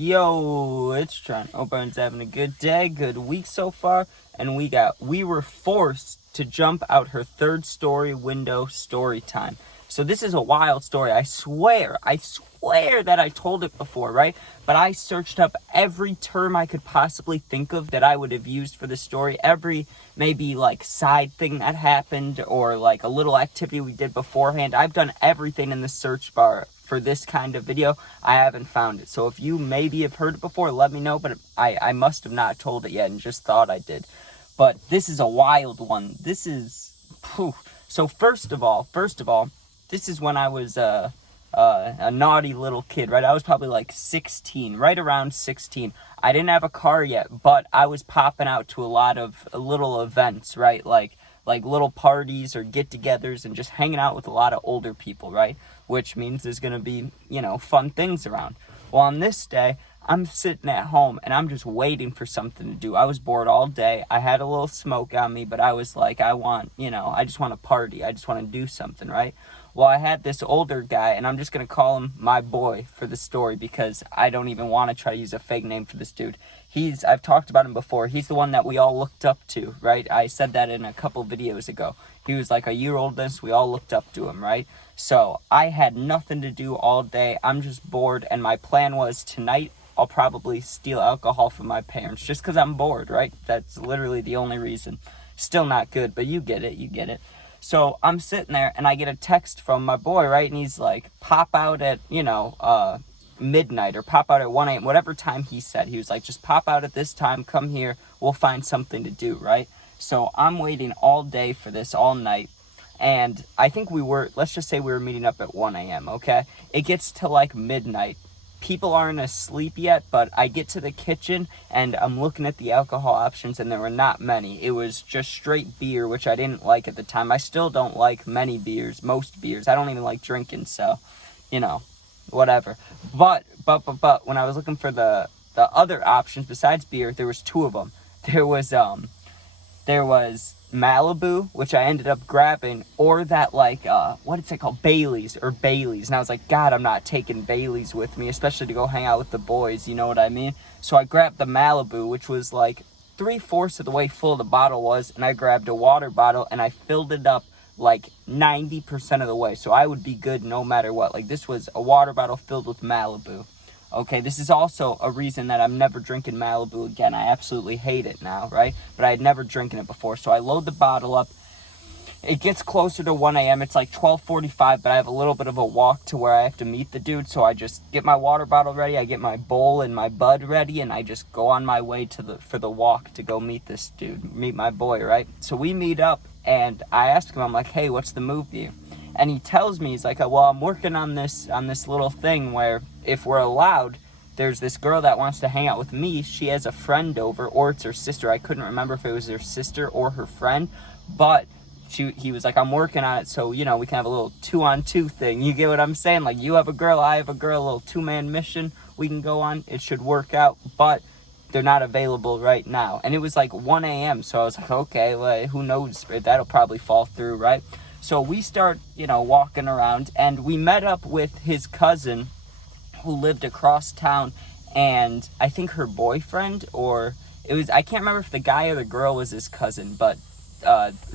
Yo, it's Trent. Hope everyone's having a good day, good week so far. And we were forced to jump out her third story window story time. So this is a wild story. I swear that I told it before, right? But I searched up every term I could possibly think of that I would have used for the story. Every maybe like side thing that happened or like a little activity we did beforehand. I've done everything in the search bar for this kind of video. I haven't found it. So if you maybe have heard it before, let me know. But I must have not told it yet and just thought I did. But this is a wild one. This is... Whew. So first of all, this is when I was a naughty little kid, right? I was probably like 16, right around 16. I didn't have a car yet, but I was popping out to a lot of little events, right? Like little parties or get-togethers and just hanging out with a lot of older people, right? Which means there's going to be, fun things around. Well, on this day, I'm sitting at home and I'm just waiting for something to do. I was bored all day. I had a little smoke on me, but I was like, I just want to party. I just want to do something, right? Well, I had this older guy, and I'm just going to call him my boy for the story because I don't even want to try to use a fake name for this dude. I've talked about him before. He's the one that we all looked up to, right? I said that in a couple videos ago. He was like a year older than us. We all looked up to him, right? So I had nothing to do all day. I'm just bored, and my plan was tonight I'll probably steal alcohol from my parents just because I'm bored, right? That's literally the only reason. Still not good, but you get it. So I'm sitting there and I get a text from my boy, right? And he's like, pop out at, midnight or pop out at 1 a.m., whatever time he said. He was like, just pop out at this time, come here, we'll find something to do, right? So I'm waiting all day for this, all night. And I think let's just say we were meeting up at 1 a.m., okay? It gets to like midnight. People aren't asleep yet, but I get to the kitchen and I'm looking at the alcohol options and there were not many. It was just straight beer, which I didn't like at the time. I still don't like most beers. I don't even like drinking, so, whatever. But when I was looking for the other options besides beer, there was two of them. There was Malibu, which I ended up grabbing, or that what is it called? Bailey's. And I was like, God, I'm not taking Bailey's with me, especially to go hang out with the boys, you know what I mean? So I grabbed the Malibu, which was like 3/4 of the way full the bottle was, and I grabbed a water bottle and I filled it up like 90% of the way, so I would be good no matter what. Like, this was a water bottle filled with Malibu. Okay, this is also a reason that I'm never drinking Malibu again. I absolutely hate it now, right? But I had never drinking it before. So I load the bottle up. It gets closer to 1 a.m. It's like 12:45, but I have a little bit of a walk to where I have to meet the dude. So I just get my water bottle ready. I get my bowl and my bud ready, and I just go on my way for the walk to go meet this dude, meet my boy, right? So we meet up, and I ask him, I'm like, hey, what's the move to you? And he tells me, he's like, well, I'm working on this little thing where if we're allowed, there's this girl that wants to hang out with me. She has a friend over, or it's her sister. I couldn't remember if it was her sister or her friend, but he was like, I'm working on it, so, we can have a little 2-on-2 thing. You get what I'm saying? Like, you have a girl, I have a girl, a little 2-man mission we can go on. It should work out, but they're not available right now. And it was like 1 a.m., so I was like, okay, well, who knows? That'll probably fall through, right? So we start, walking around, and we met up with his cousin who lived across town, and I think her boyfriend, I can't remember if the guy or the girl was his cousin, but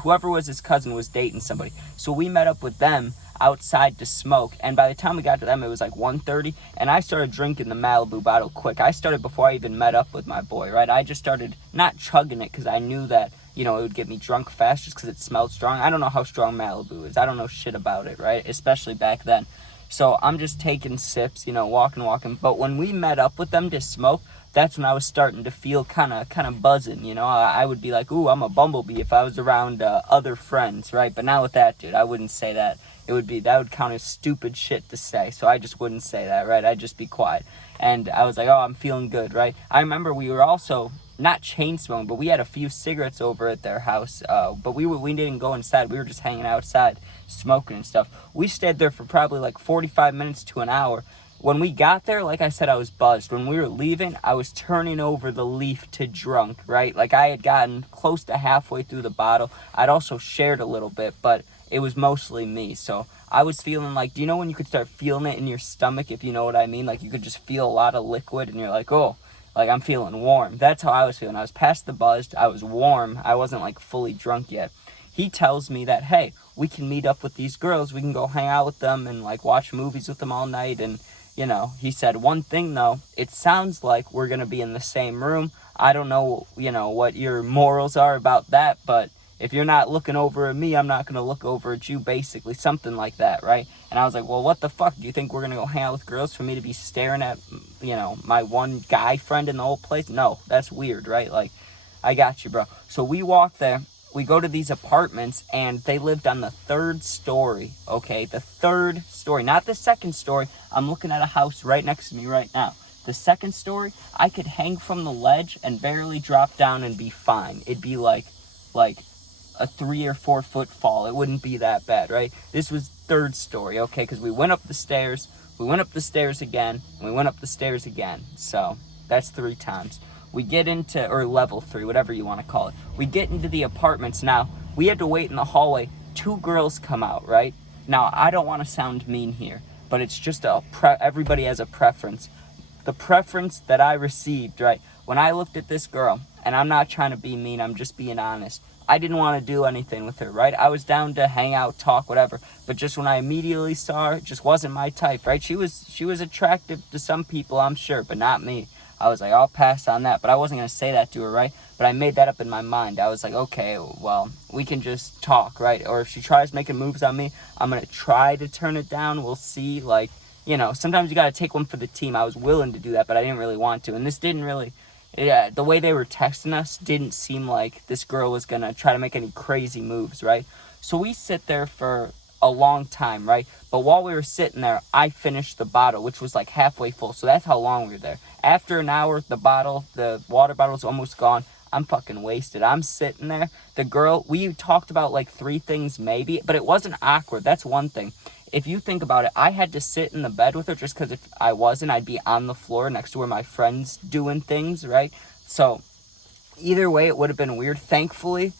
whoever was his cousin was dating somebody. So we met up with them outside to smoke, and by the time we got to them, it was like 1:30, and I started drinking the Malibu bottle quick. I started before I even met up with my boy, right? I just started not chugging it because I knew that it would get me drunk fast just because it smelled strong. I don't know how strong Malibu is. I don't know shit about it, right? Especially back then. So I'm just taking sips, walking. But when we met up with them to smoke, that's when I was starting to feel kind of buzzing, I would be like, ooh, I'm a bumblebee if I was around other friends, right? But not with that dude. I wouldn't say that. That would count as stupid shit to say. So I just wouldn't say that, right? I'd just be quiet. And I was like, oh, I'm feeling good, right? I remember we were also not chain smoking, but we had a few cigarettes over at their house. But we didn't go inside. We were just hanging outside, smoking and stuff. We stayed there for probably like 45 minutes to an hour. When we got there, like I said, I was buzzed. When we were leaving, I was turning over the leaf to drunk, right? Like, I had gotten close to halfway through the bottle. I'd also shared a little bit, but it was mostly me. So I was feeling like, do you know when you could start feeling it in your stomach, if you know what I mean? Like, you could just feel a lot of liquid, and you're like, oh, like, I'm feeling warm. That's how I was feeling. I was past the buzz. I was warm. I wasn't, like, fully drunk yet. He tells me that, hey, we can meet up with these girls. We can go hang out with them and, like, watch movies with them all night. And, you know, he said, one thing, though, it sounds like we're going to be in the same room. I don't know, you know, what your morals are about that, but if you're not looking over at me, I'm not going to look over at you, basically. Something like that, right? And I was like, well, what the fuck? Do you think we're going to go hang out with girls for me to be staring at, you know, my one guy friend in the whole place? No, that's weird, right? Like, I got you, bro. So we walk there. We go to these apartments, and they lived on the 3rd story, okay? The 3rd story, not the 2nd story. I'm looking at a house right next to me right now. The 2nd story, I could hang from the ledge and barely drop down and be fine. It'd be like a 3 or 4 foot fall. It wouldn't be that bad, right? This was 3rd story, okay? Because we went up the stairs, we went up the stairs again, and we went up the stairs again. So that's 3 times. We get into, or level 3, whatever you want to call it. We get into the apartments. Now, we had to wait in the hallway. 2 girls come out, right? Now, I don't want to sound mean here, but it's just everybody has a preference. The preference that I received, right, when I looked at this girl, and I'm not trying to be mean, I'm just being honest. I didn't want to do anything with her, right? I was down to hang out, talk, whatever. But just when I immediately saw her, it just wasn't my type, right? She was attractive to some people, I'm sure, but not me. I was like, I'll pass on that. But I wasn't going to say that to her, right? But I made that up in my mind. I was like, okay, well, we can just talk, right? Or if she tries making moves on me, I'm going to try to turn it down. We'll see. Like, you know, sometimes you got to take one for the team. I was willing to do that, but I didn't really want to. And this didn't really... Yeah, the way they were texting us didn't seem like this girl was going to try to make any crazy moves, right? So we sit there for a long time, right? But while we were sitting there, I finished the bottle, which was like halfway full. So that's how long we were there. After an hour, the water bottle was almost gone. I'm fucking wasted. I'm sitting there. The girl, we talked about like 3 things maybe, but it wasn't awkward. That's one thing. If you think about it, I had to sit in the bed with her just because if I wasn't, I'd be on the floor next to where my friend's doing things, right? So either way, it would have been weird. Thankfully,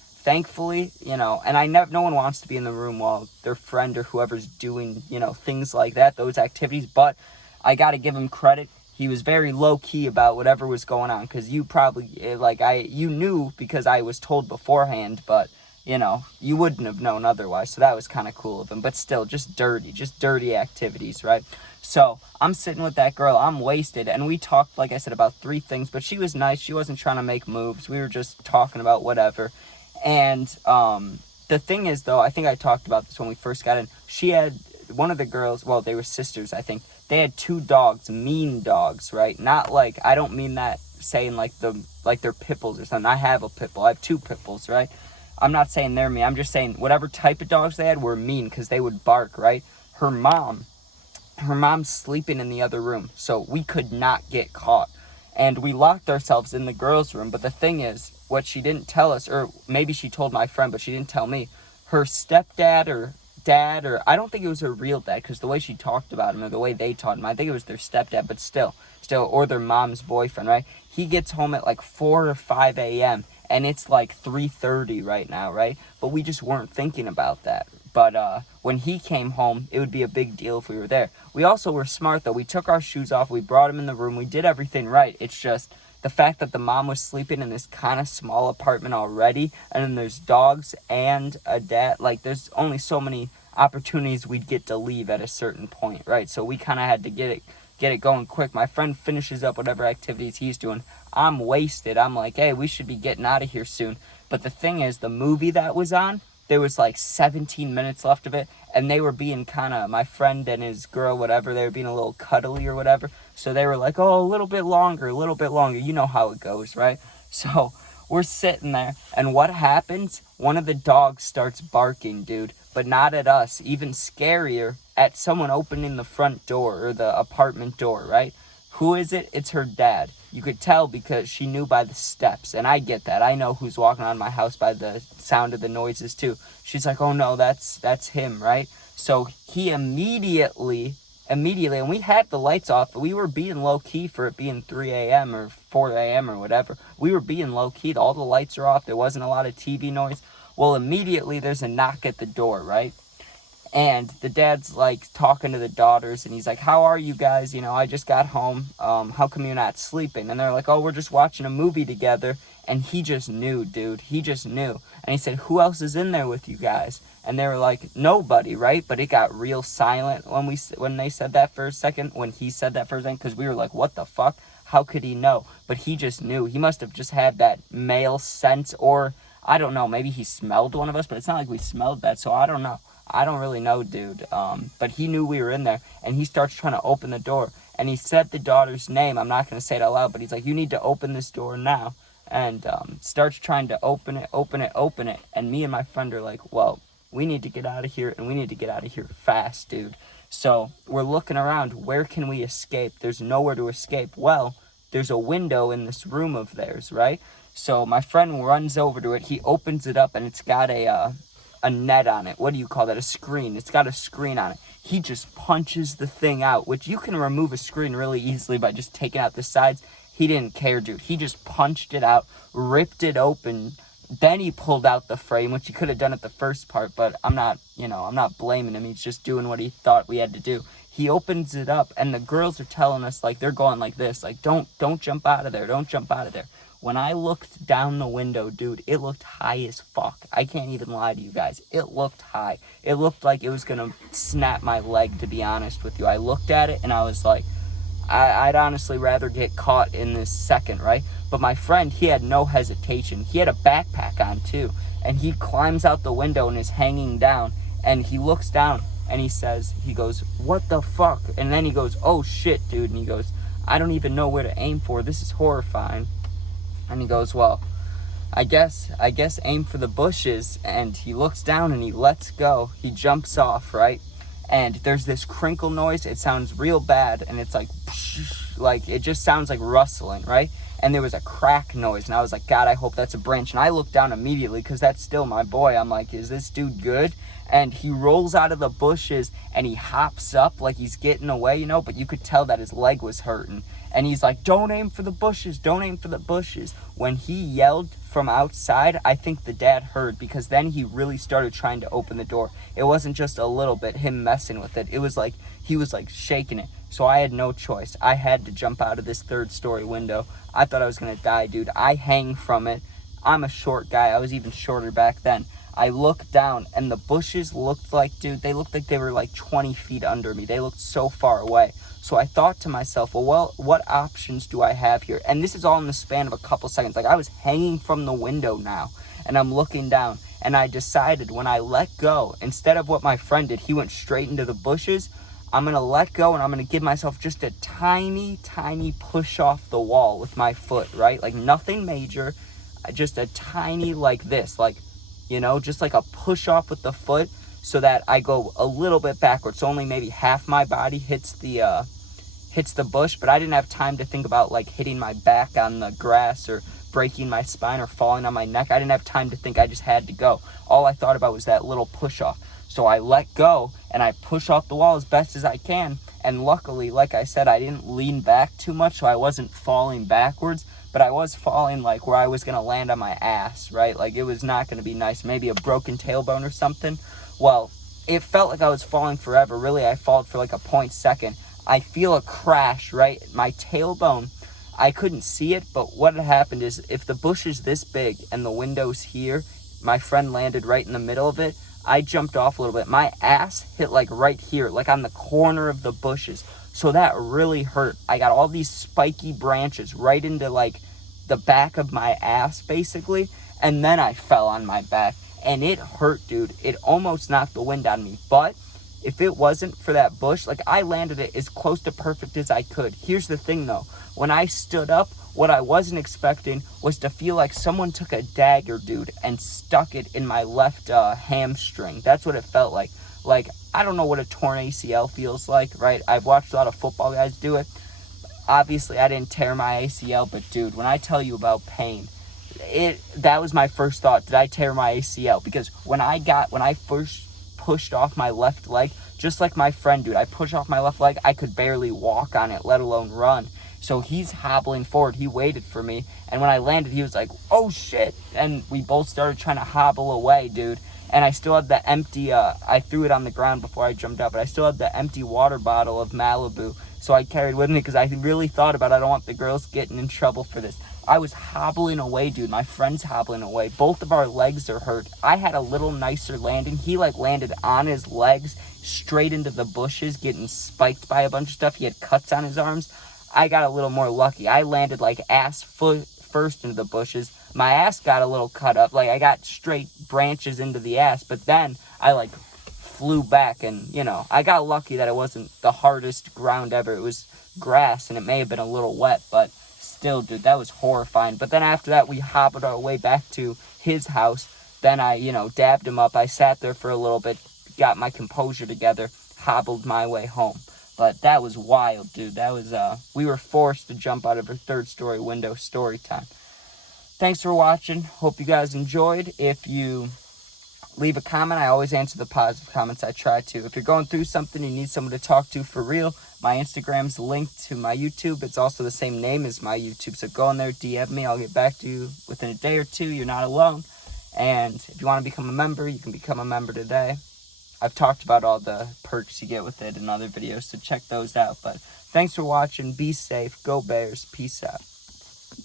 you know, and no one wants to be in the room while their friend or whoever's doing, you know, things like that, those activities. But I got to give him credit. He was very low-key about whatever was going on because you probably, you knew because I was told beforehand, but... You know, you wouldn't have known otherwise, so that was kind of cool of him. But still, just dirty activities, right? So, I'm sitting with that girl, I'm wasted, and we talked, like I said, about 3 things, but she was nice, she wasn't trying to make moves, we were just talking about whatever. And, the thing is, though, I think I talked about this when we first got in, she had, one of the girls, well, they were sisters, I think, they had 2 dogs, mean dogs, right? Not like, I don't mean that saying like they're pit bulls or something. I have a pit bull, I have 2 pit bulls, right? I'm not saying they're mean. I'm just saying whatever type of dogs they had were mean because they would bark, right? Her mom's sleeping in the other room, so we could not get caught. And we locked ourselves in the girls' room. But the thing is, what she didn't tell us, or maybe she told my friend, but she didn't tell me, her stepdad or dad, or I don't think it was her real dad because the way she talked about him or the way they taught him, I think it was their stepdad, but still, or their mom's boyfriend, right? He gets home at like 4 or 5 a.m., and it's like 3:30 right now, right? But we just weren't thinking about that. But when he came home, it would be a big deal if we were there. We also were smart, though. We took our shoes off. We brought him in the room. We did everything right. It's just the fact that the mom was sleeping in this kind of small apartment already, and then there's dogs and a dad. Like, there's only so many opportunities we'd get to leave at a certain point, right? So we kind of had to get it going quick. My friend finishes up whatever activities he's doing. I'm wasted. I'm like, hey, we should be getting out of here soon. But the thing is, the movie that was on, there was like 17 minutes left of it, and they were being kind of, my friend and his girl, whatever, they were being a little cuddly or whatever. So they were like, oh, a little bit longer. You know how it goes, right? So we're sitting there, and what happens? One of the dogs starts barking, dude, but not at us. Even scarier, at someone opening the front door or the apartment door, right? Who is it? It's her dad. You could tell because she knew by the steps, and I get that. I know who's walking around my house by the sound of the noises too. She's like, oh no, that's him, right? So he immediately, and we had the lights off, but we were being low-key for it being 3 a.m. or 4 a.m. or whatever. We were being low-key. All the lights are off. There wasn't a lot of TV noise. Well, immediately there's a knock at the door, right? And the dad's like talking to the daughters, and he's like, how are you guys? You know, I just got home. How come you're not sleeping? And they're like, oh, we're just watching a movie together. And he just knew, dude. He just knew. And he said, who else is in there with you guys? And they were like, nobody, right? But it got real silent when they said that for a second, when he said that for a second, because we were like, what the fuck? How could he know? But he just knew. He must have just had that male sense, or I don't know, maybe he smelled one of us, but it's not like we smelled that, so I don't know. I don't really know, dude. But he knew we were in there, and he starts trying to open the door. And he said the daughter's name. I'm not going to say it out loud, but he's like, you need to open this door now. And starts trying to open it. And me and my friend are like, well, we need to get out of here, and we need to get out of here fast, dude. So we're looking around. Where can we escape? There's nowhere to escape. Well, there's a window in this room of theirs, right? So my friend runs over to it. He opens it up, and it's got a net on it. What do you call that? A screen. It's got a screen on it. He just punches the thing out, which you can remove a screen really easily by just taking out the sides. He didn't care, dude. He just punched it out, ripped it open. Then he pulled out the frame, which he could have done at the first part, but I'm not blaming him. He's just doing what he thought we had to do. He opens it up, and the girls are telling us, like, they're going like this, like, don't jump out of there, don't jump out of there. When I looked down the window, dude, it looked high as fuck. I can't even lie to you guys. It looked high. It looked like it was gonna snap my leg, to be honest with you. I looked at it, and I was like, I'd honestly rather get caught in this second, right? But my friend, he had no hesitation. He had a backpack on, too. And he climbs out the window and is hanging down. And he looks down, and he goes, what the fuck? And then he goes, oh, shit, dude. And he goes, I don't even know where to aim for. This is horrifying. And he goes, well, I guess aim for the bushes. And he looks down, and he lets go. He jumps off, right? And there's this crinkle noise. It sounds real bad, and it's like it just sounds like rustling, right? And there was a crack noise, and I was like, God, I hope that's a branch. And I looked down immediately, because that's still my boy. I'm like, is this dude good? And he rolls out of the bushes, and he hops up like he's getting away, but you could tell that his leg was hurting. And he's like, don't aim for the bushes, don't aim for the bushes. When he yelled from outside, I think the dad heard, because then he really started trying to open the door. It wasn't just a little bit him messing with it. It was like he was like shaking it. So I had no choice. I had to jump out of this 3rd-story window. I thought I was going to die, dude. I hang from it. I'm a short guy. I was even shorter back then. I looked down, and the bushes looked like, dude, they looked like they were like 20 feet under me. They looked so far away. So I thought to myself, well, what options do I have here? And this is all in the span of a couple seconds. Like, I was hanging from the window now, and I'm looking down. And I decided, when I let go, instead of what my friend did, he went straight into the bushes. I'm going to let go, and I'm going to give myself just a tiny, tiny push off the wall with my foot, right? Like, nothing major, just a tiny like this, like, just like a push off with the foot, so that I go a little bit backwards. So only maybe half my body hits the bush, but I didn't have time to think about like hitting my back on the grass or breaking my spine or falling on my neck. I didn't have time to think. I just had to go. All I thought about was that little push off. So I let go, and I push off the wall as best as I can. And luckily, like I said, I didn't lean back too much, so I wasn't falling backwards, but I was falling like where I was going to land on my ass, right? Like, it was not going to be nice. Maybe a broken tailbone or something. Well, it felt like I was falling forever. Really, I fell for like a 0.2. I feel a crash, right? My tailbone, I couldn't see it, but what had happened is, if the bush is this big and the window's here, my friend landed right in the middle of it. I jumped off a little bit. My ass hit like right here, like on the corner of the bushes. So that really hurt. I got all these spiky branches right into like the back of my ass, basically. And then I fell on my back, and it hurt, dude. It almost knocked the wind out of me. But if it wasn't for that bush, like, I landed it as close to perfect as I could. Here's the thing, though. When I stood up, what I wasn't expecting was to feel like someone took a dagger, dude, and stuck it in my left hamstring. That's what it felt like. Like, I don't know what a torn ACL feels like, right? I've watched a lot of football guys do it. Obviously, I didn't tear my ACL, but, dude, when I tell you about pain, that was my first thought. Did I tear my ACL? Because when I first pushed off my left leg, just like my friend, dude, I pushed off my left leg, I could barely walk on it, let alone run. So he's hobbling forward. He waited for me. And when I landed, he was like, oh, shit. And we both started trying to hobble away, dude. and I still had the empty, I threw it on the ground before I jumped out, but I still had the empty water bottle of Malibu, so I carried with me, because I really thought about it. I don't want the girls getting in trouble for this. I was hobbling away, dude. My friend's hobbling away. Both of our legs are hurt. I had a little nicer landing. He, like, landed on his legs, straight into the bushes, getting spiked by a bunch of stuff. He had cuts on his arms. I got a little more lucky. I landed, like, ass foot first into the bushes. My ass got a little cut up. Like, I got straight branches into the ass, but then I, like, flew back, and, you know, I got lucky that it wasn't the hardest ground ever. It was grass, and it may have been a little wet, but still, dude, that was horrifying. But then after that, we hobbled our way back to his house. Then I, you know, dabbed him up. I sat there for a little bit, got my composure together, hobbled my way home. But that was wild, dude. That was, we were forced to jump out of a third-story window. Story time. Thanks for watching. Hope you guys enjoyed. If you leave a comment, I always answer the positive comments. I try to. If you're going through something, you need someone to talk to for real, my Instagram's linked to my YouTube. It's also the same name as my YouTube. So go in there, DM me. I'll get back to you within a day or two. You're not alone. And if you want to become a member, you can become a member today. I've talked about all the perks you get with it in other videos, so check those out. But thanks for watching. Be safe. Go Bears. Peace out.